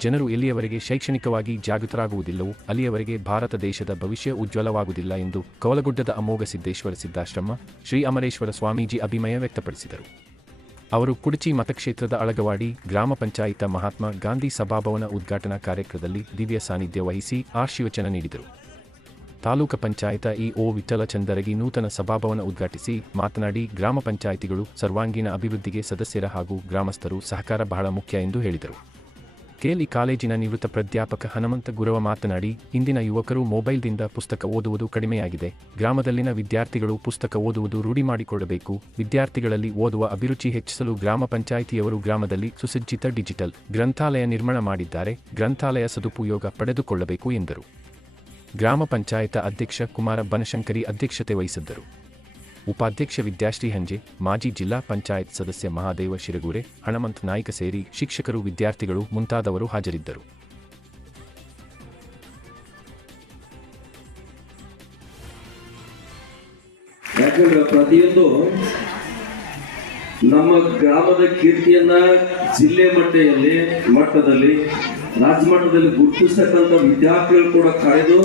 ಜನರು ಎಲ್ಲಿಯವರೆಗೆ ಶೈಕ್ಷಣಿಕವಾಗಿ ಜಾಗೃತರಾಗುವುದಿಲ್ಲವೋ ಅಲ್ಲಿಯವರೆಗೆ ಭಾರತ ದೇಶದ ಭವಿಷ್ಯ ಉಜ್ವಲವಾಗುವುದಿಲ್ಲ ಎಂದು ಕವಲಗುಡ್ಡದ ಅಮೋಘ ಸಿದ್ದೇಶ್ವರ ಸಿದ್ದಾಶ್ರಮ ಶ್ರೀ ಅಮರೇಶ್ವರ ಸ್ವಾಮೀಜಿ ಅಭಿಮಯ ವ್ಯಕ್ತಪಡಿಸಿದರು. ಅವರು ಕುಡಚಿ ಮತಕ್ಷೇತ್ರದ ಅಳಗವಾಡಿ ಗ್ರಾಮ ಪಂಚಾಯಿತ ಮಹಾತ್ಮ ಗಾಂಧಿ ಸಭಾಭವನ ಉದ್ಘಾಟನಾ ಕಾರ್ಯಕ್ರಮದಲ್ಲಿ ದಿವ್ಯ ಸಾನ್ನಿಧ್ಯ ವಹಿಸಿ ಆಶೀವಚನ ನೀಡಿದರು. ತಾಲೂಕು ಪಂಚಾಯತ ಇಒ ವಿಠಲ ಚಂದರಗಿ ನೂತನ ಸಭಾಭವನ ಉದ್ಘಾಟಿಸಿ ಮಾತನಾಡಿ ಗ್ರಾಮ ಪಂಚಾಯಿತಿಗಳು ಸರ್ವಾಂಗೀಣ ಅಭಿವೃದ್ಧಿಗೆ ಸದಸ್ಯರ ಹಾಗೂ ಗ್ರಾಮಸ್ಥರು ಸಹಕಾರ ಬಹಳ ಮುಖ್ಯ ಎಂದು ಹೇಳಿದರು. ಕೆಎಲ್ಇ ಕಾಲೇಜಿನ ನಿವೃತ್ತ ಪ್ರಾಧ್ಯಾಪಕ ಹನುಮಂತ ಗುರವ ಮಾತನಾಡಿ, ಇಂದಿನ ಯುವಕರು ಮೊಬೈಲ್ದಿಂದ ಪುಸ್ತಕ ಓದುವುದು ಕಡಿಮೆಯಾಗಿದೆ. ಗ್ರಾಮದಲ್ಲಿನ ವಿದ್ಯಾರ್ಥಿಗಳು ಪುಸ್ತಕ ಓದುವುದು ರೂಢಿ ಮಾಡಿಕೊಳ್ಳಬೇಕು. ವಿದ್ಯಾರ್ಥಿಗಳಲ್ಲಿ ಓದುವ ಅಭಿರುಚಿ ಹೆಚ್ಚಿಸಲು ಗ್ರಾಮ ಪಂಚಾಯಿತಿಯವರು ಗ್ರಾಮದಲ್ಲಿ ಸುಸಜ್ಜಿತ ಡಿಜಿಟಲ್ ಗ್ರಂಥಾಲಯ ನಿರ್ಮಾಣ ಮಾಡಿದ್ದಾರೆ. ಗ್ರಂಥಾಲಯ ಸದುಪಯೋಗ ಪಡೆದುಕೊಳ್ಳಬೇಕು ಎಂದರು. ಗ್ರಾಮ ಪಂಚಾಯತ ಅಧ್ಯಕ್ಷ ಕುಮಾರ ಬನಶಂಕರಿ ಅಧ್ಯಕ್ಷತೆ ವಹಿಸಿದ್ದರು. ಉಪಾಧ್ಯಕ್ಷ ವಿದ್ಯಾಶ್ರೀ ಹಂಜೆ, ಮಾಜಿ ಜಿಲ್ಲಾ ಪಂಚಾಯತ್ ಸದಸ್ಯ ಮಹಾದೇವ ಶಿರಗೂರೆ, ಹಣಮಂತ್ ನಾಯ್ಕ ಸೇರಿ ಶಿಕ್ಷಕರು, ವಿದ್ಯಾರ್ಥಿಗಳು ಮುಂತಾದವರು ಹಾಜರಿದ್ದರು. ಪ್ರತಿಯೊಂದು ನಮ್ಮ ಗ್ರಾಮದ ಕೀರ್ತಿಯನ್ನ ಜಿಲ್ಲೆ ಮಟ್ಟದಲ್ಲಿ ಮಟ್ಟದಲ್ಲಿ ರಾಜ್ಯ ಮಟ್ಟದಲ್ಲಿ ಗುರುತಿಸ್ತಕ್ಕಂಥ ವಿದ್ಯಾರ್ಥಿಗಳು ಕೂಡ ಕಾಯ್ದು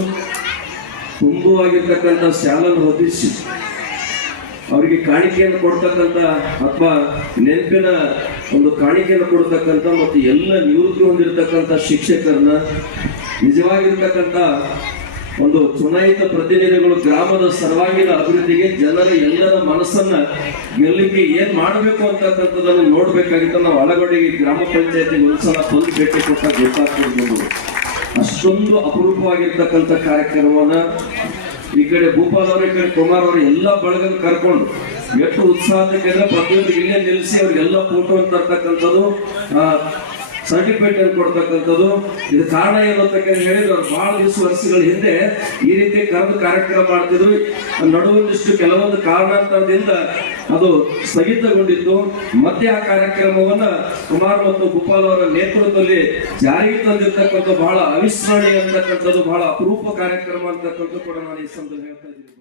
ತುಂಬವಾಗಿರ್ತಕ್ಕಂಥ ಶಾಲನ್ನು ಹೊದಿಸಿ ಅವರಿಗೆ ಕಾಣಿಕೆಯನ್ನು ಕೊಡ್ತಕ್ಕಂಥ ಅಥವಾ ನೆನಪಿನ ಒಂದು ಕಾಣಿಕೆಯನ್ನು ಕೊಡ್ತಕ್ಕಂಥ ಮತ್ತು ಎಲ್ಲ ನಿವೃತ್ತಿ ಹೊಂದಿರತಕ್ಕಂಥ ಶಿಕ್ಷಕರನ್ನ, ನಿಜವಾಗಿರ್ತಕ್ಕಂಥ ಒಂದು ಚುನಾಯಿತ ಪ್ರತಿನಿಧಿಗಳು ಗ್ರಾಮದ ಸರ್ವಾಂಗೀಣ ಅಭಿವೃದ್ಧಿಗೆ ಜನರ ಎಲ್ಲರ ಮನಸ್ಸನ್ನ ಗೆಲ್ಲಿಕ್ಕೆ ಏನ್ ಮಾಡಬೇಕು ಅಂತಕ್ಕಂಥದ್ದನ್ನು ನೋಡ್ಬೇಕಾಗಿತ್ತು. ನಾವು ಒಳಗಡೆಗೆ ಗ್ರಾಮ ಪಂಚಾಯತಿ ಒಂದ್ಸಲ ಬಂದು ಭೇಟಿ ಕೊಟ್ಟ ಗೊತ್ತಾಗ್ತಿರ್ಬೋದು ಅಷ್ಟೊಂದು ಅಪರೂಪವಾಗಿರ್ತಕ್ಕಂಥ ಕಾರ್ಯಕ್ರಮವನ್ನ ಈ ಕಡೆ ಭೂಪಾಲ್ ಅವರು, ಈ ಕಡೆ ಕುಮಾರ್ ಅವರು ಎಲ್ಲ ಬಳಗನ್ ಕರ್ಕೊಂಡು ಎಷ್ಟು ಉತ್ಸಾಹದಿಂದ ಪ್ರತಿಯೊಂದು ಇಲ್ಲೇ ನಿಲ್ಲಿಸಿ ಅವ್ರಿಗೆಲ್ಲ ಫೋಟೋ ತರ್ತಕ್ಕಂಥದ್ದು ಸರ್ಟಿಫಿಕೇಟ್ ಕೊಡ್ತಕ್ಕಂಥದ್ದು. ಇದು ಕಾರಣ ಏನು ಅಂತ ಹೇಳಿದ್ರು, ಅವ್ರು ಬಹಳ ದಿವಸ ವರ್ಷಗಳ ಹಿಂದೆ ಈ ರೀತಿ ಕರೆದು ಕಾರ್ಯಕ್ರಮ ಮಾಡ್ತಿದ್ರು. ನಡುವೊಂದಿಷ್ಟು ಕೆಲವೊಂದು ಕಾರಣಾಂತರದಿಂದ ಅದು ಸ್ಥಗಿತಗೊಂಡಿತ್ತು ಮತ್ತೆ ಆ ಕಾರ್ಯಕ್ರಮವನ್ನ ಕುಮಾರ್ ಮತ್ತು ಗೋಪಾಲ್ ಅವರ ನೇತೃತ್ವದಲ್ಲಿ ಜಾರಿಗೆ ತಂದಿರ್ತಕ್ಕಂಥ ಬಹಳ ಅವಿಸ್ಮರಣೀಯ ಅಂತಕ್ಕಂಥದ್ದು, ಬಹಳ ಅಪರೂಪ ಕಾರ್ಯಕ್ರಮ ಅಂತಕ್ಕಂಥದ್ದು ಕೂಡ ನಾನು ಈ ಸಂದರ್ಭ ಹೇಳ್ತಾ ಇದ್ದೀನಿ.